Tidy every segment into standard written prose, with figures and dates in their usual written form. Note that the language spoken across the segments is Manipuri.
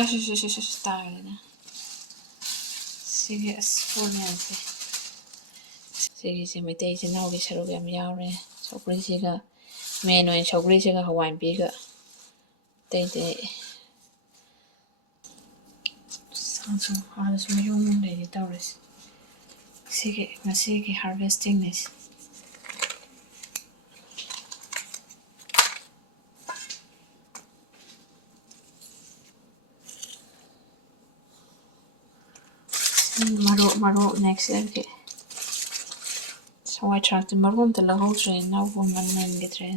ꯑꯁ ꯇꯥꯔꯦꯅ ꯁꯤꯒꯤ ꯐꯣꯔ ꯃꯌꯥꯝꯁꯦ ꯁꯤꯒꯤꯁꯦ ꯃꯩꯇꯩ ꯏꯆꯤꯟ ꯏꯅꯥꯎꯒꯤ ꯁꯔꯨꯛ ꯌꯥꯝ ꯌꯥꯎꯔꯦ ꯁꯧꯒ꯭ꯔꯤꯁꯤꯒ ꯃꯦꯟ ꯑꯣꯏꯅ ꯁꯧꯒ꯭ꯔꯤꯁꯤꯒ ꯍꯋꯥꯏꯟꯕꯤꯒ ꯑꯇꯩꯗꯤ ꯍꯥꯟꯅꯁꯨ ꯃꯌꯣꯝ ꯂꯩꯔꯤ ꯇꯧꯔꯤꯁꯦ ꯁꯤꯒꯤ ꯉꯁꯤꯒꯤ ꯍꯥꯔꯚꯦꯁꯇꯤꯡꯅꯦ ꯃꯔꯣꯛ ꯅꯦꯛꯁ ꯏꯌꯔꯒꯤ ꯍꯋꯥꯏ ꯊꯔꯥꯛꯇꯤ ꯃꯔꯨ ꯑꯝꯇ ꯂꯧꯍꯧꯗ꯭ꯔꯦ ꯏꯅꯥꯎꯕ ꯃꯟꯈꯤꯗ꯭ꯔꯦ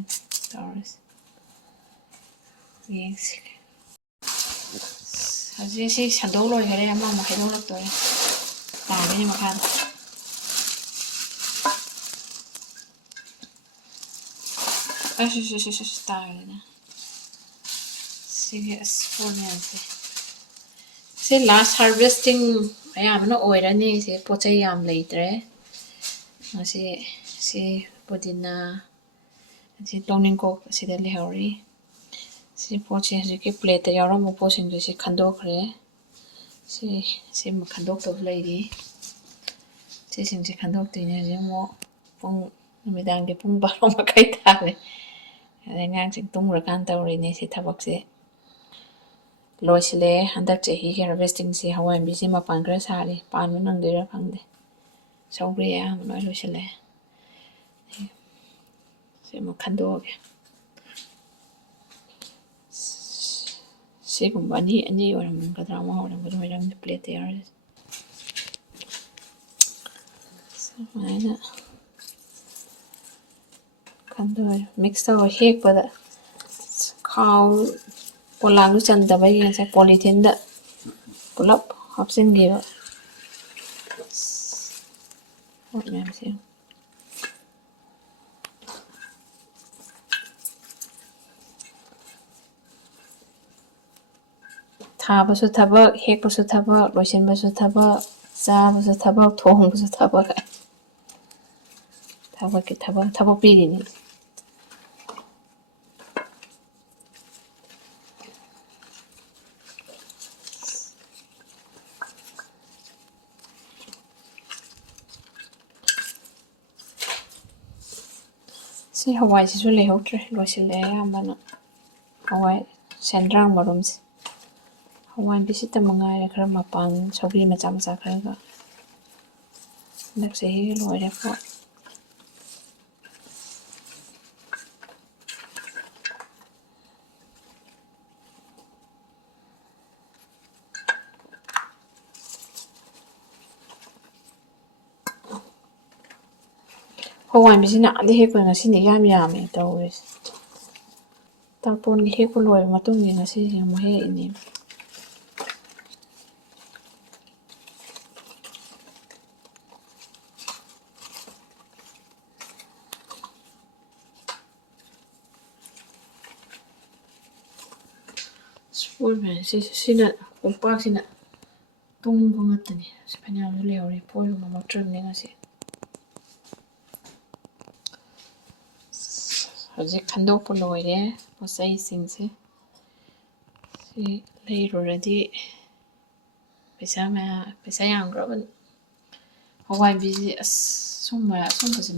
ꯇꯧꯔꯤꯁꯦ ꯌꯦꯡꯁꯤ ꯍꯧꯖꯤꯛ ꯁꯤ ꯁꯟꯗꯣꯛ ꯂꯣꯏꯈꯔꯦ ꯑꯃꯃꯨꯛ ꯍꯩꯗꯣꯛꯂꯛꯇꯣꯔꯦ ꯇꯥꯒꯅꯤ ꯃꯈꯥꯗ ꯑꯁ ꯇꯥꯔꯦꯅ ꯁꯤꯒꯤ ꯐꯣꯔ ꯃꯌꯥꯝꯁꯦ ꯁꯤ ꯂꯥꯁ ꯍꯥꯔꯚꯦꯁꯇꯤꯡ ꯑꯌꯥꯝꯕꯅ ꯑꯣꯏꯔꯅꯤ ꯁꯤ ꯄꯣꯠ ꯆꯩ ꯌꯥꯝ ꯂꯩꯇ꯭ꯔꯦ ꯉꯁꯤ ꯁꯤ ꯄꯨꯗꯤꯅꯥ ꯑꯁꯤ ꯇꯣꯛꯅꯤꯡꯀꯣꯛ ꯑꯁꯤꯗ ꯂꯩꯍꯧꯔꯤ ꯁꯤ ꯄꯣꯠꯁꯦ ꯍꯧꯖꯤꯛꯀꯤ ꯄ꯭ꯂꯦꯠꯇ ꯌꯥꯎꯔꯝꯕ ꯄꯣꯠꯁꯤꯡꯁꯦ ꯁꯤ ꯈꯟꯗꯣꯛꯈ꯭ꯔꯦ ꯁꯤꯃ ꯈꯟꯗꯣꯛꯇꯕ ꯂꯩꯔꯤ ꯁꯤꯁꯤꯡꯁꯦ ꯈꯟꯗꯣꯛꯇꯣꯏꯅꯦ ꯍꯧꯖꯤꯛ ꯑꯃꯨꯛ ꯄꯨꯡ ꯅꯨꯃꯤꯗꯥꯡꯒꯤ ꯄꯨꯡ 12:30 ꯇꯥꯔꯦ ꯑꯗꯩ ꯑꯉꯥꯡꯁꯤꯡ ꯇꯨꯝꯈ꯭ꯔꯀꯥꯟꯗ ꯇꯧꯔꯤꯅꯦ ꯁꯤ ꯊꯕꯛꯁꯦ ꯂꯣꯏꯁꯤꯜꯂꯛꯑꯦ ꯍꯟꯗꯛ ꯆꯍꯤꯒꯤ ꯍꯥꯔꯚꯦꯁꯇꯤꯡꯁꯤ ꯍꯋꯥꯏꯟꯕꯤꯁꯤ ꯃꯄꯥꯟ ꯈꯔ ꯁꯥꯔꯤ ꯄꯥꯟꯕ ꯅꯪꯗꯣꯏꯔꯥ ꯈꯪꯗꯦ ꯁꯧꯒ꯭ꯔꯤ ꯑꯌꯥꯝꯕ ꯂꯣꯏ ꯂꯣꯏꯁꯤꯜꯂꯛꯑꯦ ꯁꯤ ꯑꯃꯨꯛ ꯈꯟꯗꯣꯛꯑꯒꯦ ꯁꯤꯒꯨꯝꯕ ꯑꯅꯤ ꯑꯣꯏꯔꯝꯒꯗ꯭ꯔꯥ ꯑꯃ ꯑꯣꯏꯔꯝꯒꯗ꯭ꯔꯥ ꯄ꯭ꯂꯦꯠꯇ ꯌꯥꯎꯔꯤꯁꯦ ꯁꯨꯃꯥꯏꯅ ꯈꯟꯗꯣꯛꯑꯦ ꯃꯤꯛꯁ ꯇꯧꯔ ꯍꯦꯛꯄꯗ ꯈꯥꯎ ꯄꯣꯂꯥꯡꯗꯨ ꯆꯟꯗꯕꯒꯤ ꯉꯁꯥꯏ ꯄꯣꯂꯤꯊꯤꯟꯗ ꯄꯨꯂꯞ ꯍꯥꯞꯆꯤꯟꯈꯤꯕ ꯄꯣꯠ ꯃꯌꯥꯝꯁꯦ ꯊꯥꯕꯁꯨ ꯊꯕꯛ ꯍꯦꯛꯄꯁꯨ ꯊꯕꯛ ꯂꯣꯏꯁꯤꯟꯕꯁꯨ ꯊꯕꯛ ꯆꯥꯕꯁꯨ ꯊꯕꯛ ꯊꯣꯡꯕꯁꯨ ꯊꯕꯛ ꯊꯕꯛꯀꯤ ꯊꯕꯛ ꯄꯤꯔꯤꯅꯤ ꯁꯤ ꯍꯋꯥꯏꯁꯤꯁꯨ ꯂꯩꯍꯧꯗ꯭ꯔꯦ ꯂꯣꯏꯁꯤꯜꯂꯛꯑꯦ ꯑꯌꯥꯝꯕꯅ ꯍꯋꯥꯏ ꯁꯦꯟꯗ꯭ꯔꯥꯡ ꯃꯔꯨꯝꯁꯦ ꯍꯋꯥꯏꯟꯕꯤꯁꯤꯇ ꯃꯉꯥꯏꯔꯦ ꯈꯔ ꯃꯄꯥꯟ ꯁꯧꯒ꯭ꯔꯤ ꯃꯆꯥ ꯈꯔꯒ ꯍꯟꯗꯛ ꯆꯍꯤꯒꯤ ꯂꯣꯏꯔꯦ ꯄꯣꯠ ꯍꯋꯥꯏꯟꯕꯤꯁꯤꯅ ꯑꯥꯗ ꯍꯦꯛꯄ ꯉꯁꯤꯅ ꯌꯥꯝꯃꯦ ꯇꯧꯔꯤꯁꯦ ꯇꯔꯄꯣꯟꯒꯤ ꯍꯦꯛꯄ ꯂꯣꯏꯔꯕ ꯃꯇꯨꯡꯗ ꯉꯁꯤꯁꯦ ꯑꯃꯨꯛ ꯍꯦꯛꯏꯅꯦ ꯁꯤꯅ ꯀꯣꯝꯄꯥꯛꯁꯤꯅ ꯇꯨꯡꯕ ꯉꯥꯛꯇꯅꯤ ꯐꯅꯌꯥꯝꯁꯨ ꯂꯩꯍꯧꯔꯤ ꯐꯣꯏꯕ ꯉꯝꯃꯛꯇ꯭ꯔꯕꯅꯤ ꯉꯁꯤ ꯍꯧꯖꯤꯛ ꯈꯟꯗꯣꯛꯄ ꯂꯣꯏꯔꯦ ꯄꯣꯠ ꯆꯩꯁꯤꯡꯁꯦ ꯁꯤ ꯂꯩꯔꯨꯔꯗꯤ ꯄꯩꯁꯥ ꯌꯥꯝꯈ꯭ꯔꯕꯅꯤ ꯍꯋꯥꯏꯟꯕꯤꯁꯤ ꯁꯨꯝꯕꯁꯦ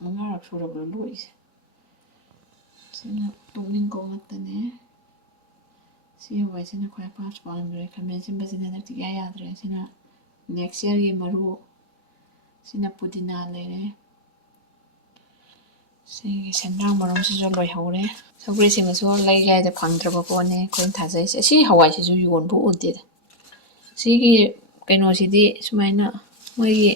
4-5 ꯁꯨꯔꯕ꯭ꯔꯥ ꯂꯣꯛꯏꯁꯦ ꯁꯤꯅ ꯇꯣꯛꯅꯤꯡꯀꯣꯛ ꯉꯥꯛꯇꯅꯦ ꯁꯤ ꯍꯋꯥꯏꯁꯤꯅ ꯈ꯭ꯋꯥꯏ ꯐꯥꯔꯁ ꯄꯥꯟꯈ꯭ꯔꯦ ꯈꯥꯃꯦꯟ ꯑꯁꯤꯟꯕꯁꯤꯅ ꯍꯟꯗꯛꯇꯤ ꯏꯌꯥ ꯌꯥꯗ꯭ꯔꯦ ꯁꯤꯅ ꯅꯦꯛꯁ ꯏꯌꯔꯒꯤ ꯃꯔꯨ ꯁꯤꯅ ꯄꯨꯗꯤꯅꯥ ꯂꯩꯔꯦ ꯁꯤꯒꯤ ꯁꯦꯟꯗ꯭ꯔꯥꯡ ꯃꯔꯨꯝꯁꯤꯁꯨ ꯂꯣꯏꯍꯧꯔꯦ ꯁꯧꯒ꯭ꯔꯤꯁꯤꯡꯁꯨ ꯂꯩꯀꯥꯏꯗ ꯐꯪꯗ꯭ꯔꯕ ꯄꯣꯠꯅꯤ ꯑꯩꯈꯣꯏꯅ ꯊꯥꯖꯩꯁꯦ ꯁꯤ ꯍꯋꯥꯏꯁꯤꯁꯨ ꯌꯣꯟꯕ ꯎꯗꯦꯗ ꯁꯤꯒꯤ ꯀꯩꯅꯣꯁꯤꯗꯤ ꯁꯨꯃꯥꯏꯅ ꯃꯣꯏꯒꯤ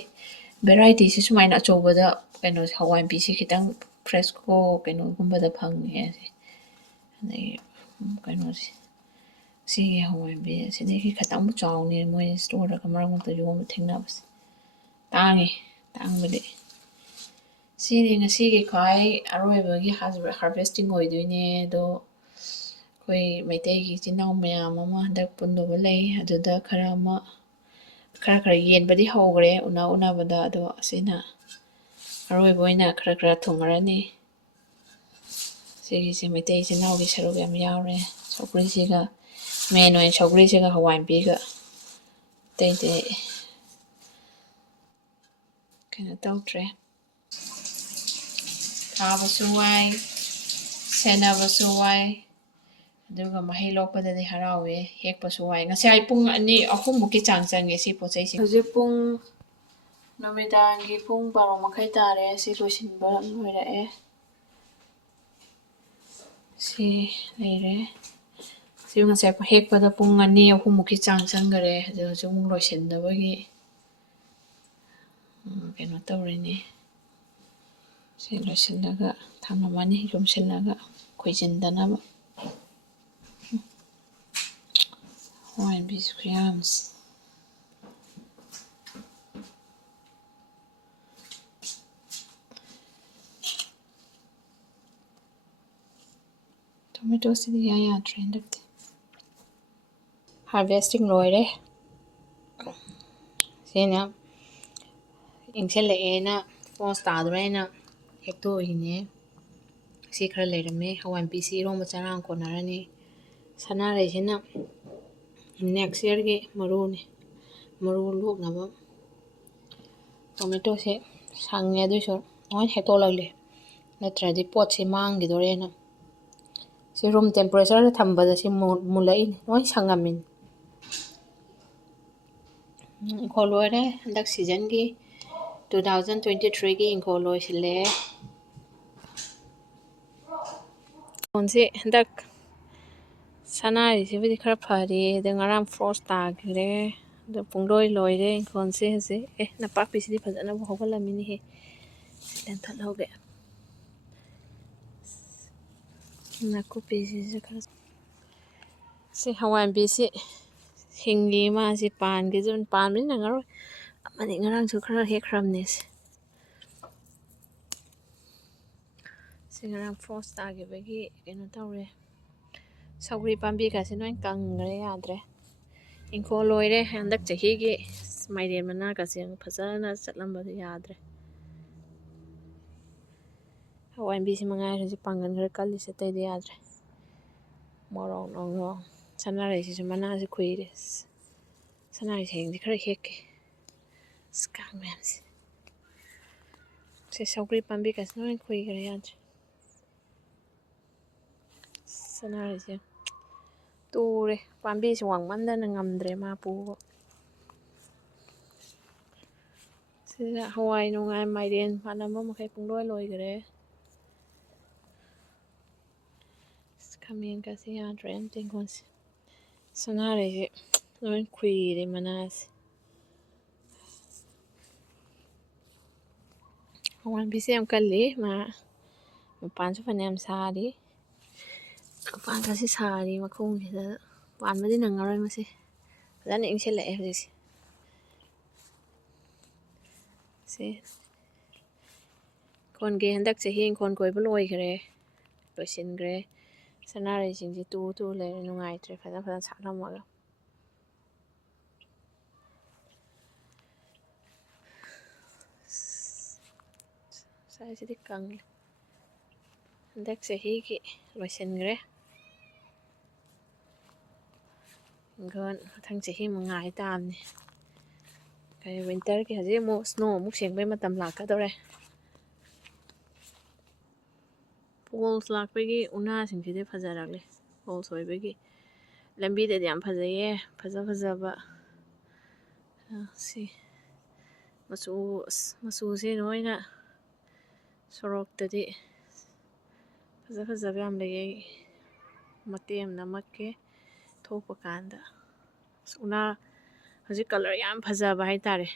ꯚꯦꯔꯥꯏꯇꯤꯁꯤ ꯁꯨꯃꯥꯏꯅ ꯑꯆꯧꯕꯗ ꯀꯩꯅꯣꯁꯦ ꯍꯋꯥꯏꯟꯕꯤꯁꯤ ꯈꯤꯇꯪ ꯐ꯭ꯔꯦꯁꯀꯣ ꯀꯩꯅꯣꯒꯨꯝꯕꯗ ꯐꯪꯉꯦ ꯑꯗꯒꯤ ꯀꯩꯅꯣꯁꯦ ꯁꯤꯒꯤ ꯍꯋꯥꯏꯟꯕꯤ ꯁꯤꯗꯒꯤ ꯈꯤꯇꯪꯕꯨ ꯆꯥꯎꯅꯤ ꯃꯣꯏ ꯏꯁꯇꯣꯔꯗꯒ ꯃꯔꯛ ꯃꯔꯛꯇ ꯌꯣꯟꯕ ꯊꯦꯡꯅꯕꯁꯦ ꯇꯥꯡꯕꯗꯤ ꯁꯤꯅꯤ ꯉꯁꯤꯒꯤ ꯈ꯭ꯋꯥꯏ ꯑꯔꯣꯏꯕꯒꯤ ꯍꯥꯔꯚꯦꯁꯇꯤꯡ ꯑꯣꯏꯗꯣꯏꯅꯦ ꯑꯗꯣ ꯑꯩꯈꯣꯏ ꯃꯩꯇꯩꯒꯤ ꯏꯆꯤꯟ ꯏꯅꯥꯎ ꯃꯌꯥꯝ ꯑꯃ ꯍꯟꯗꯛ ꯄꯨꯟꯗꯧꯕ ꯂꯩ ꯑꯗꯨꯗ ꯈꯔ ꯌꯦꯟꯕꯗꯤ ꯍꯧꯈ꯭ꯔꯦ ꯎꯅꯕꯗ ꯑꯗꯣ ꯑꯁꯤꯅ ꯑꯔꯣꯏꯕ ꯑꯣꯏꯅ ꯈꯔ ꯊꯨꯡꯉꯔꯅꯤ ꯁꯤꯒꯤꯁꯦ ꯃꯩꯇꯩ ꯏꯆꯤꯟ ꯏꯅꯥꯎꯒꯤ ꯁꯔꯨꯛ ꯌꯥꯝ ꯌꯥꯎꯔꯦ ꯁꯧꯒ꯭ꯔꯤꯁꯤꯒ ꯃꯦꯟ ꯑꯣꯏꯅ ꯁꯧꯒ꯭ꯔꯤꯁꯤꯒ ꯍꯋꯥꯏꯟꯕꯤꯒ ꯑꯇꯩꯗꯤ ꯀꯩꯅꯣ ꯇꯧꯗ꯭ꯔꯦ ꯊꯥꯕꯁꯨ ꯋꯥꯏ ꯁꯦꯟꯅꯕꯁꯨ ꯋꯥꯏ ꯑꯗꯨꯒ ꯃꯍꯩ ꯂꯣꯛꯄꯗꯗꯤ ꯍꯔꯥꯎꯋꯦ ꯍꯦꯛꯄꯁꯨ ꯋꯥꯏ ꯉꯁꯥꯏ ꯄꯨꯡ 2-3ꯃꯨꯛꯀꯤ ꯆꯥꯡ ꯆꯪꯉꯦ ꯁꯤ ꯄꯣꯠ ꯆꯩꯁꯦ ꯍꯧꯖꯤꯛ ꯄꯨꯡ ꯅꯨꯃꯤꯗꯥꯡꯒꯤ ꯄꯨꯡ 12:30 ꯇꯥꯔꯦ ꯁꯤ ꯂꯣꯏꯁꯤꯟꯕ ꯂꯣꯏꯔꯛꯑꯦ ꯁꯤ ꯂꯩꯔꯦ ꯁꯤ ꯉꯁꯥꯏ ꯍꯦꯛꯄꯗ ꯄꯨꯡ 2-3ꯃꯨꯛꯀꯤ ꯆꯥꯡ ꯆꯪꯈꯔꯦ ꯑꯗꯨ ꯍꯧꯖꯤꯛ ꯑꯃꯨꯛ ꯂꯣꯏꯁꯤꯟꯗꯕꯒꯤ ꯀꯩꯅꯣ ꯇꯧꯔꯤꯅꯤ ꯁꯤ ꯂꯣꯏꯁꯤꯜꯂꯒ ꯊꯝꯃꯝꯃꯅꯤ ꯌꯣꯝꯁꯤꯜꯂꯒ ꯈꯣꯏꯖꯤꯟꯗꯅꯕ ꯍꯋꯥꯏꯟꯕꯤꯁꯤ ꯈꯨꯌꯥꯝꯁꯤ ꯇꯣꯃꯦꯇꯣꯁꯤꯗꯤ ꯌꯥꯗ꯭ꯔꯦ ꯍꯟꯗꯛꯇꯤ ꯍꯥꯔꯚꯦꯁꯇꯤꯡ ꯂꯣꯏꯔꯦ ꯁꯤꯅ ꯏꯪꯁꯤꯜꯂꯛꯑꯦꯅ ꯐ꯭ꯔꯣꯁ ꯇꯥꯗꯣꯔꯦꯅ ꯍꯦꯛꯇꯣꯛꯏꯅꯦ ꯁꯤ ꯈꯔ ꯂꯩꯔꯝꯃꯦ ꯍꯋꯥꯏꯟꯕꯤꯁꯤ ꯏꯔꯣꯝꯕ ꯆꯔꯥꯡ ꯀꯣꯟꯅꯔꯅꯤ ꯁꯅꯥꯔꯩꯁꯤꯅ ꯅꯦꯛꯁ ꯏꯌꯔꯒꯤ ꯃꯔꯨꯅꯤ ꯃꯔꯨ ꯂꯣꯛꯅꯕ ꯇꯣꯃꯦꯇꯣꯁꯦ ꯁꯪꯉꯦ ꯑꯗꯨꯏꯁꯨ ꯂꯣꯏ ꯍꯦꯛꯇꯣꯛꯂꯛꯂꯤ ꯅꯠꯇ꯭ꯔꯗꯤ ꯄꯣꯠꯁꯤ ꯃꯥꯡꯈꯤꯗꯣꯔꯦꯅ ꯁꯤ ꯔꯨꯝ ꯇꯦꯝꯄꯔꯦꯆꯔꯗ ꯊꯝꯕꯗ ꯁꯤ ꯃꯨꯜꯂꯛꯏꯅꯤ ꯂꯣꯏ ꯁꯪꯉꯝꯃꯤꯅꯤ ꯏꯪꯈꯣꯜ ꯂꯣꯏꯔꯦ ꯍꯟꯗꯛ ꯁꯤꯖꯟꯒꯤ 2023ꯒꯤ ꯏꯪꯈꯣꯜ ꯂꯣꯏꯁꯤꯜꯂꯛꯑꯦ ꯏꯪꯈꯣꯜꯁꯤ ꯍꯟꯗꯛ ꯁꯅꯥꯔꯤꯁꯤꯕꯨꯗꯤ ꯈꯔ ꯐꯔꯤ ꯑꯗ ꯉꯔꯥꯡ ꯐ꯭ꯔꯣꯁ ꯇꯥꯈ꯭ꯔꯦ ꯑꯗꯣ ꯄꯨꯡꯂꯣꯏ ꯂꯣꯏꯔꯦ ꯏꯪꯈꯣꯜꯁꯦ ꯍꯧꯖꯤꯛ ꯅꯄꯥꯛꯄꯤꯁꯤꯗꯤ ꯐꯖꯅꯕꯨ ꯍꯧꯒꯠꯂꯝꯃꯤꯅꯦꯍꯦ ꯂꯦꯟꯊꯠꯍꯧꯒꯦ ꯅꯥꯀꯨꯞꯄꯤꯁꯤꯁꯨ ꯈꯔ ꯁꯤ ꯍꯋꯥꯏꯟꯕꯤꯁꯤ ꯍꯤꯡꯉꯤ ꯃꯥꯁꯤ ꯄꯥꯟꯕꯗꯤ ꯅꯪꯉꯔꯣꯏ ꯑꯃꯅꯤ ꯉꯔꯥꯡꯁꯨ ꯈꯔ ꯍꯦꯛꯈ꯭ꯔꯕꯅꯦ ꯁꯤ ꯉꯔꯥꯡ ꯐ꯭ꯔꯣꯁ ꯇꯥꯈꯤꯕꯒꯤ ꯀꯩꯅꯣ ꯇꯧꯔꯦ ꯁꯧꯒ꯭ꯔꯤ ꯄꯥꯝꯕꯤꯒꯁꯤ ꯂꯣꯏ ꯀꯪꯈ꯭ꯔꯦ ꯌꯥꯗ꯭ꯔꯦ ꯏꯪꯈꯣꯜ ꯂꯣꯏꯔꯦ ꯍꯟꯗꯛ ꯆꯍꯤꯒꯤ ꯃꯥꯏꯔꯦꯟ ꯃꯅꯥꯒꯁꯦ ꯐꯖꯅ ꯆꯠꯂꯝꯕꯗꯤ ꯌꯥꯗ꯭ꯔꯦ ꯍꯋꯥꯏꯟꯕꯤꯁꯤ ꯃꯉꯥꯏꯔꯦ ꯍꯧꯖꯤꯛ ꯄꯥꯡꯒꯟ ꯈꯔ ꯀꯜꯂꯤꯁꯦ ꯑꯇꯩꯗꯤ ꯌꯥꯗ꯭ꯔꯦ ꯃꯣꯔꯣꯛ ꯅꯣꯡꯂꯣꯛ ꯁꯅꯥꯔꯩꯁꯤꯁꯨ ꯃꯅꯥꯁꯤ ꯈꯨꯏꯔꯦ ꯁꯅꯥꯔꯩꯁꯤ ꯍꯌꯦꯡꯗꯤ ꯈꯔ ꯍꯦꯛꯀꯦ ꯀꯥꯡ ꯃꯌꯥꯝꯁꯦ ꯁꯤ ꯁꯧꯒ꯭ꯔꯤ ꯄꯥꯝꯕꯤꯒꯁꯤ ꯂꯣꯏ ꯈꯨꯏꯈ꯭ꯔꯦ ꯌꯥꯗ꯭ꯔꯦ ꯁꯅꯥꯔꯩꯁꯦ ꯇꯨꯔꯦ ꯄꯥꯝꯕꯤꯁꯤ ꯋꯥꯡꯃꯟꯗꯅ ꯉꯝꯗ꯭ꯔꯦ ꯃꯥ ꯄꯨꯕ ꯁꯤꯗ ꯍꯋꯥꯏ ꯅꯨꯡꯉꯥꯏ ꯃꯥꯏꯔꯦꯟ ꯄꯥꯜꯂꯝꯕ ꯃꯈꯩ ꯄꯨꯡꯂꯣꯏ ꯂꯣꯏꯈ꯭ꯔꯦ ꯈꯥꯃꯦꯟꯒꯁꯤ ꯌꯥꯗ꯭ꯔꯦ ꯑꯝꯇ ꯏꯪꯈꯣꯜꯁꯦ ꯁꯅꯥꯔꯩꯁꯤ ꯂꯣꯏ ꯈꯨꯏꯔꯦ ꯃꯅꯥꯁꯦ ꯍꯋꯥꯏꯟꯕꯤꯁꯦ ꯌꯥꯝ ꯀꯜꯂꯤ ꯃꯥ ꯃꯄꯥꯟꯁꯨ ꯐꯅꯌꯥꯝ ꯁꯥꯔꯤ ꯃꯄꯥꯟꯒꯁꯤ ꯁꯥꯔꯤ ꯃꯈꯣꯡꯁꯤꯗ ꯄꯥꯟꯕꯗꯤ ꯅꯪꯉꯔꯣꯏ ꯃꯁꯤ ꯐꯖꯅ ꯏꯪꯁꯤꯜꯂꯛꯑꯦ ꯍꯧꯖꯤꯛꯁꯦ ꯁꯤ ꯏꯪꯈꯣꯜꯒꯤ ꯍꯟꯗꯛ ꯆꯍꯤ ꯏꯪꯈꯣꯜ ꯀꯣꯏꯕ ꯂꯣꯏꯈ꯭ꯔꯦ ꯂꯣꯏꯁꯤꯟꯈ꯭ꯔꯦ ꯁꯅꯥꯔꯩꯁꯤꯡꯁꯤ ꯇꯨ ꯂꯩꯔꯦ ꯅꯨꯡꯉꯥꯏꯇ꯭ꯔꯦ ꯐꯖꯅ ꯁꯥꯠꯂꯝꯃꯒ ꯁ꯭ꯋꯥꯏꯁꯤꯗꯤ ꯀꯪꯂꯦ ꯍꯟꯗꯛ ꯆꯍꯤꯒꯤ ꯂꯣꯏꯁꯤꯟꯈ꯭ꯔꯦ ꯏꯪꯈꯣꯜ ꯃꯊꯪ ꯆꯍꯤ ꯑꯃꯨꯛ ꯉꯥꯏ ꯇꯥꯕꯅꯤ ꯋꯤꯟꯇꯔꯒꯤ ꯍꯧꯖꯤꯛ ꯑꯃꯨꯛ ꯁ꯭ꯅꯣ ꯑꯃꯨꯛ ꯁꯦꯡꯕꯩ ꯃꯇꯝ ꯂꯥꯛꯀꯗꯧꯔꯦ ꯐꯣꯜꯁ ꯂꯥꯛꯄꯒꯤ ꯎꯅꯥꯁꯤꯡꯁꯤꯗꯤ ꯐꯖꯔꯛꯂꯦ ꯐꯣꯜꯁ ꯑꯣꯏꯕꯒꯤ ꯂꯝꯕꯤꯗꯗꯤ ꯌꯥꯝ ꯐꯖꯩꯌꯦ ꯐꯖꯕ ꯁꯤ ꯃꯆꯨꯁꯤ ꯂꯣꯏꯅ ꯁꯣꯔꯣꯛꯇꯗꯤ ꯐꯖꯕ ꯌꯥꯝ ꯂꯩꯌꯦ ꯃꯇꯦꯛ ꯑꯃ ꯅꯝꯃꯛꯀꯦ ꯊꯣꯛꯄ ꯀꯥꯟꯗ ꯎꯅꯥ ꯍꯧꯖꯤꯛ ꯀꯂꯔ ꯌꯥꯝ ꯐꯖꯕ ꯍꯥꯏꯇꯥꯔꯦ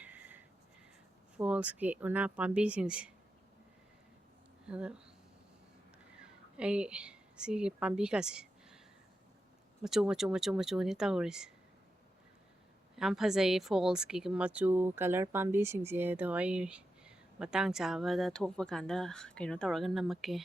ꯐꯣꯜꯁꯀꯤ ꯎꯅꯥ ꯄꯥꯝꯕꯤꯁꯤꯡꯁꯦ ꯑꯗꯣ ꯑꯩ ꯁꯤꯒꯤ ꯄꯥꯝꯕꯤꯒꯁꯦ ꯃꯆꯨꯅꯤ ꯇꯧꯔꯤꯁꯦ ꯌꯥꯝ ꯐꯖꯩ ꯐꯣꯜꯁꯀꯤ ꯃꯆꯨ ꯀꯂꯔ ꯄꯥꯝꯕꯤꯁꯤꯡꯁꯦ ꯑꯗꯣ ꯑꯩ ꯃꯇꯥꯡ ꯆꯥꯕꯗ ꯊꯣꯛꯄ ꯀꯥꯟꯗ ꯀꯩꯅꯣ ꯇꯧꯔꯒ ꯅꯝꯃꯛꯀꯦ